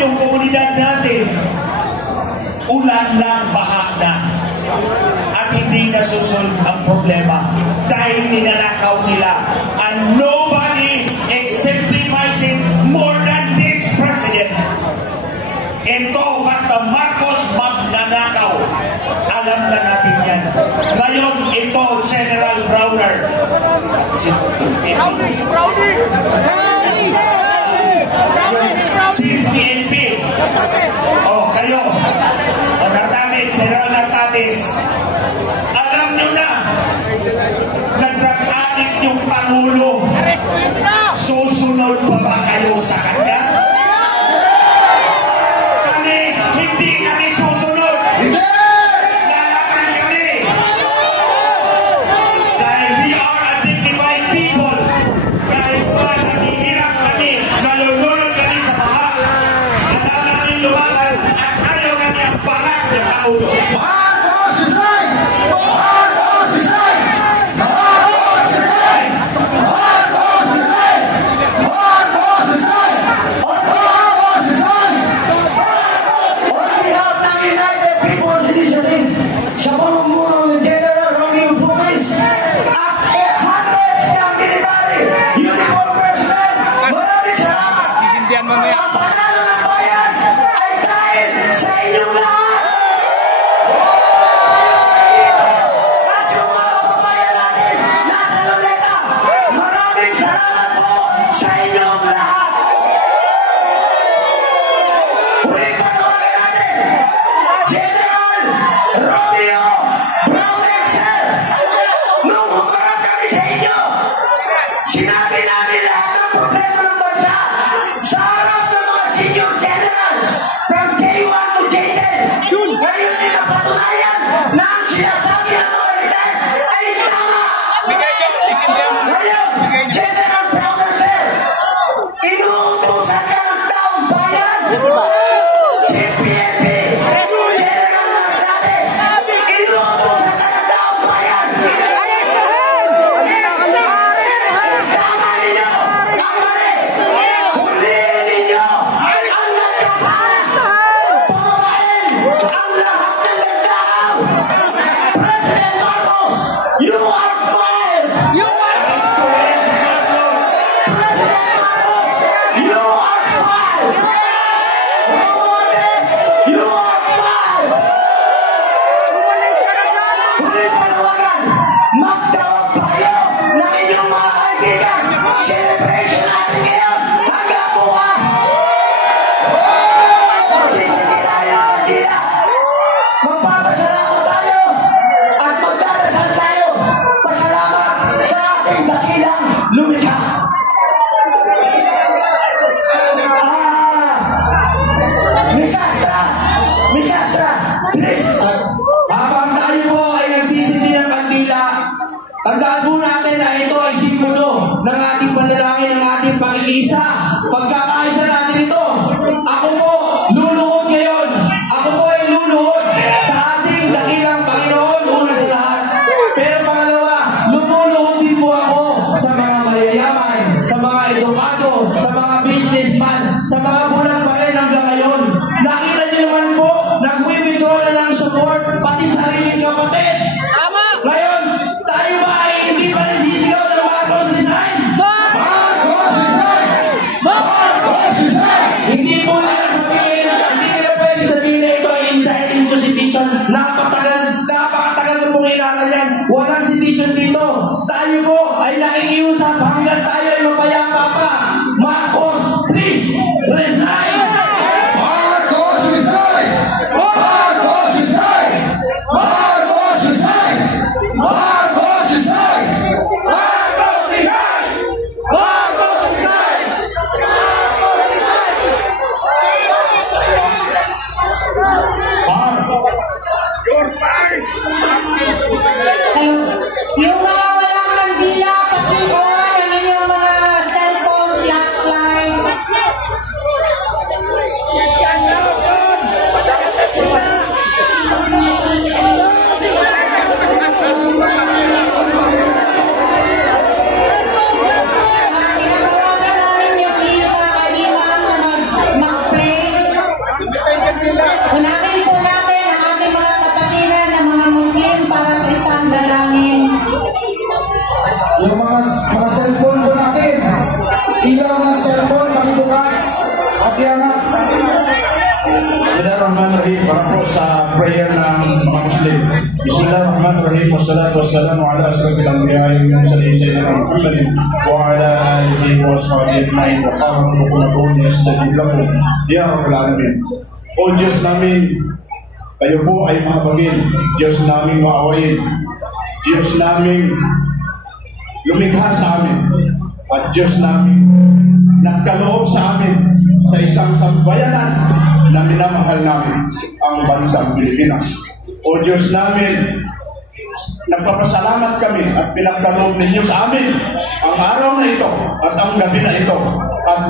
yung komunidad natin, ulan lang, baha na. At hindi nasusunod ang problema dahil ninanakaw nila. And nobody exemplifies it more than this president. Ito, basta Marcos magnanakaw. Alam na natin yan. Ngayon, ito, General Browner. At si PNP. O, kayo. O, Nartates, General Nartates. Alam nyo na, nag-drug addict yung Pangulo. Susunod pa ba kayo sa kanya? Hindi kami susunod. Lalaban kami. Dahil we are a dignified people. Kahit pa naghihirap kami, nalulunod kami sa baha. Alam namin lumaban at ayaw kami ang pangat ng Pangulo. Marcos is right! Marcos is right! Marcos is right! Marcos is right! Marcos is right! Marcos is right! On behalf ng United People's Initiative, sa pamumuno ni General Romeo Puquis at hundreds ng military, uniform personnel, maraming salamat! Ang panalo ng bayan ay dahil sa inyong lahat! At yung mga kababayan natin nasa Luneta, maraming salamat po sa inyong lahat! Huling patawagan natin, General Romeo Browner, sir! Nung humarap kami sa inyo, sinabi namin lahat ng problema ng bansa sa harap ng mga senior generals from J1 to J10. Ngayon din napatunayan na ang sinasabi ng mga lider ay tama. Ngayon, General Browner, sir, inuutusan ka ng taong bayan. GPNP, General Nartates, inuutusan ka ng taong bayan. Tama ninyo ang mali. Huliin ninyo ang nagkasala. Pababain ang lahat ng nagdaaw. President Marcos, you are fired. President Marcos, you are fired. Romualdez, you are fired. Huling panawagan, magtawag pa kayo ng inyong mga kaibigan. Celebration natin ngayon hanggang bukas. Magsisindi tayo ng sila. Magpapasalamat tayo at magdarasal tayo. Pasalamat sa ating dakilang lumikha. Miss Astra, please. Habang tayo po ay nagsisindi ng kandila, tandaan po natin na ito ay simbolo ng ating panalangin, ng ating pag-iisa. Pagkakaisa natin ito, ako po luluhod ngayon. Ako po ay luluhod sa ating dakilang Panginoon, una sa lahat. Pero pangalawa, lumuluhod din po ako sa mga mayayaman, sa mga edukado, sa mga businessman, sa mga bulan pa rin hanggang ngayon. Nakita niyo naman po, nag-withdraw na ng support, pati sariling kapatid. Ngayon, tayo ba ay hindi pa nagsisigaw ng Marcos resign? Marcos is right! Marcos is right! Hindi po nila sabihin, hindi nila pwede sabihin na ito ay inside into sedition. Napakatagal na pong inaral yan. Walang sedition dito. Tayo po ay nakikiusap hanggang tayo ay mapayapa pa. Marcos, please, resign! Marcos is right! Marcos is right! Marcos is right! Marcos is right! Marcos is right! Marcos is right! Yung mga walang kandila, pati-on ang inyong mga cellphone flashlight. cellphone, pakibukas at iangat. Bismillahirrahmanirrahim. Para po sa prayer ng mga Muslim. Bismillahirrahmanirrahim. Wassalatu wassalamu ala asrafil anbiya'i wal mursalin sayyidina Muhammadin wa ala alihi wa sahbihi ajma'in wa qala rabbukum ud'uni astajib lakum ya rabbal alamin. O Diyos namin, kayo po ay mahabagin. Diyos namin maawain. Diyos namin lumikha sa amin. At Diyos namin nagkaloob sa amin sa isang sambayanan na minamahal namin ang bansang Pilipinas. O Diyos namin, nagpapasalamat kami at pinagkaloob ninyo sa amin ang araw na ito at ang gabi na ito at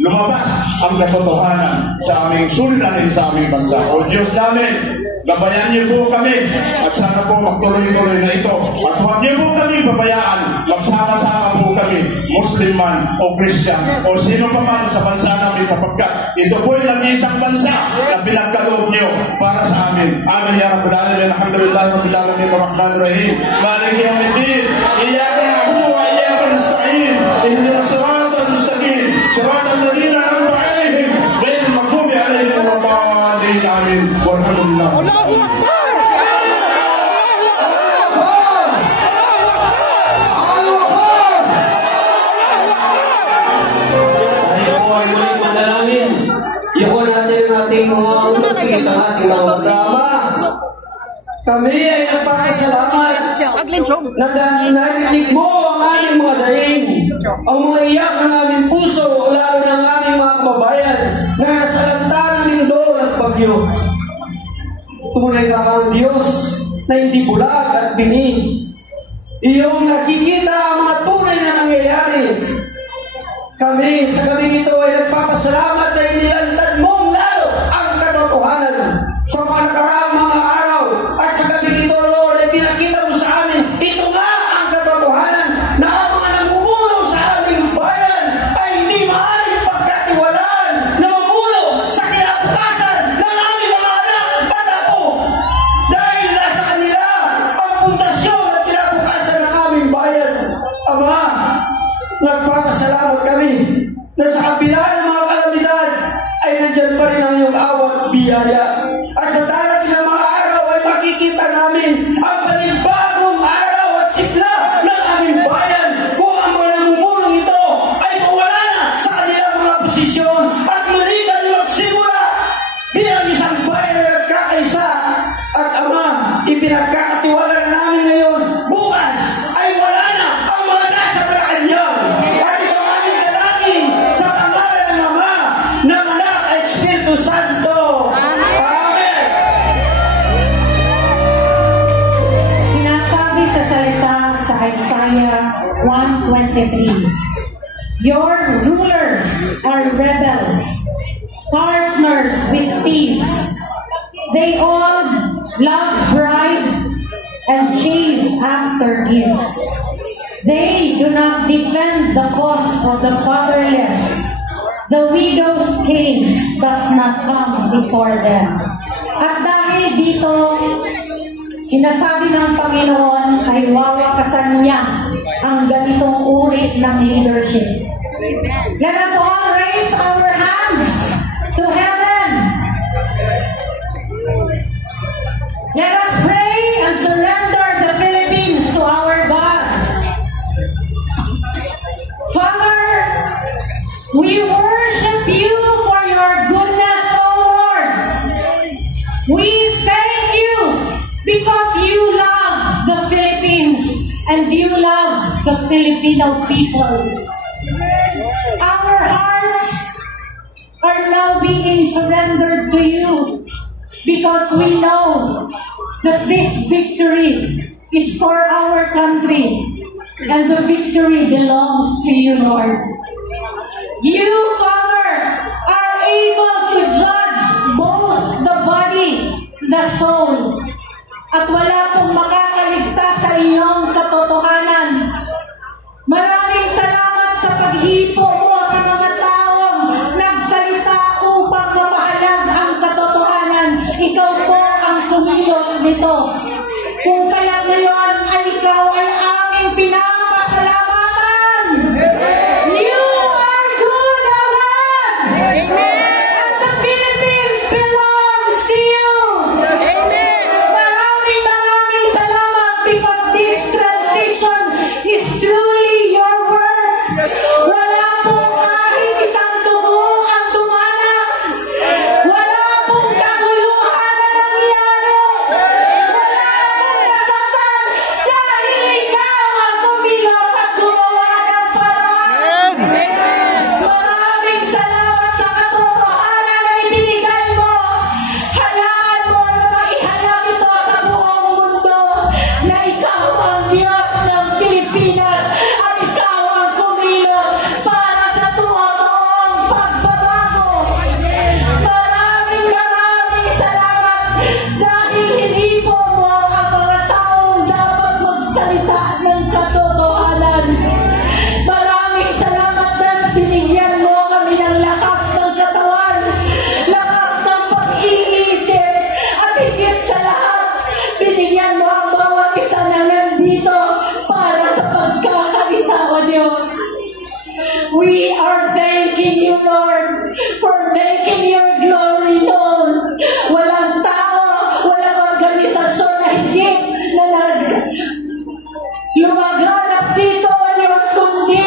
lumabas ang katotohanan sa aming suliranin sa aming bansa. O Diyos namin, gabayan niyo po kami at sana po magtuloy-tuloy na ito. At huwag niyo po kami pabayaan, magsama-sama po kami, Muslim man o Christian o sino pa man sa bansa namin sapagkat ito po ay nag-iisang bansa na pinagkaloob niyo para sa amin. Amin ya Rabbal Alamin. Alhamdulillah Rabbil Alamin Ar-Rahmanir Rahim. Maliki yawmiddin. Iyyaka na'budu wa iyyaka nasta'in. Ihdinas siratal mustaqim. Siratal ladzina an'amta 'alaihim ghairil maghdubi 'alaihim waladdallin. Amin. Walhamdulillah. Iyoko natin ang ating mga ulapit, ang ating mga magdama. Kami ay nagpapasalamat na narinig mo ang aming mga daing, ang mga iyak ng aming puso, lalo ng aming mga kababayan na nasa lantaran ng lindol at bagyo. Tunay ka kang Diyos na hindi bulag at bini. Iyong nakikita ang mga tunay na nangyayari. Kami sa gabing ito ay nagpapasalamat na inilantad mong lalo ang katotohanan sa mga nakaraang mga araw. At sa gabing ito, Lord, ay pinakita mo sa amin, ito nga ang katotohanan na ang mga namumulo sa aming bayan ay hindi maaaring pagkatiwalaan na mamulo sa kinabukasan ng aming mga anak at ako. Dahil nasa kanila ang pundasyon at kinabukasan ng aming bayan. Ama, nagpapasalamat kami na sa kabila ng mga kalamidad ay nandyan pa rin ang iyong awat at biyaya. At sa darating na mga araw ay makikita namin ang panibagong araw at sigla ng aming bayan kung ang mga namumulong ito ay mawala na sa kanilang mga posisyon at muli kami magsimula bilang isang bayan na nagkakaisa. At Ama, ipinagkakatiwala na namin ngayon, bukas ay wala na ang mga nasa Malacanang. At ito ang aming dalangin sa pangalan ng Ama, ng Anak at Espiritu Santo. Amen. Sinasabi sa salita sa Isaiah 1:23, your rulers are rebels, partners with thieves. They all love bribe and chase after gifts. They do not defend the cause of the fatherless. The widow's case does not come before them. At dahil dito, sinasabi ng Panginoon ay wawakasan niya ang ganitong uri ng leadership. Let us all raise our hands to heaven. Let us pray and surrender the Philippines to our God. Father, we worship you for your goodness, O Lord. We thank you because you love the Philippines and you love the Filipino people. Our hearts are now being surrendered to you because we know that this victory is for our country and the victory belongs to you, Lord. You, Father, are able to judge both the body, the soul, at wala pong makakaligtas sa iyong katotohanan. Maraming salamat sa paghipo mo sa mga taong nagsalita upang mapahayag ang katotohanan. Ikaw po ang kumilos nito. Kung kaya ngayon ay ikaw ay aming pinapasalamatan. You for making your glory known. Walang tao, walang organisasyon na higit na lumaganap dito, O Diyos, kundi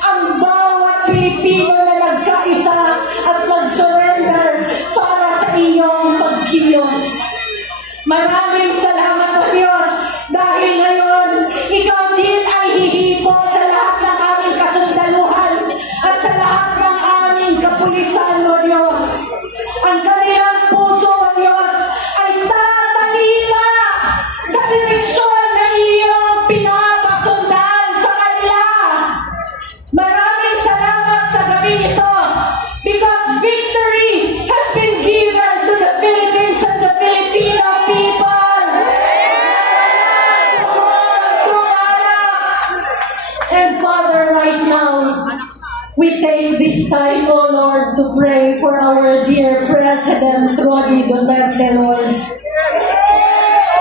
ang bawat Pilipino na nagkaisa at mag-surrender para sa iyong pagkiyos. Maraming salamat, O Diyos, dahil ngayon, ikaw din ay hihipo sa lahat ng aming kasundaluhan at sa lahat ng aming kapulisan, O Diyos. Ang kanilang puso, O Diyos, ay tatalima sa direksyon na iyong pinapasundan sa kanila. Maraming salamat sa gabi ito because victory has been given to the Philippines and the Filipino people. And Father, right now, we take this time, O Lord, to pray for our dear President Roddy Duterte, Lord.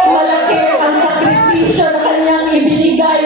Malaki ang sakripisyo na kanyang ibinigay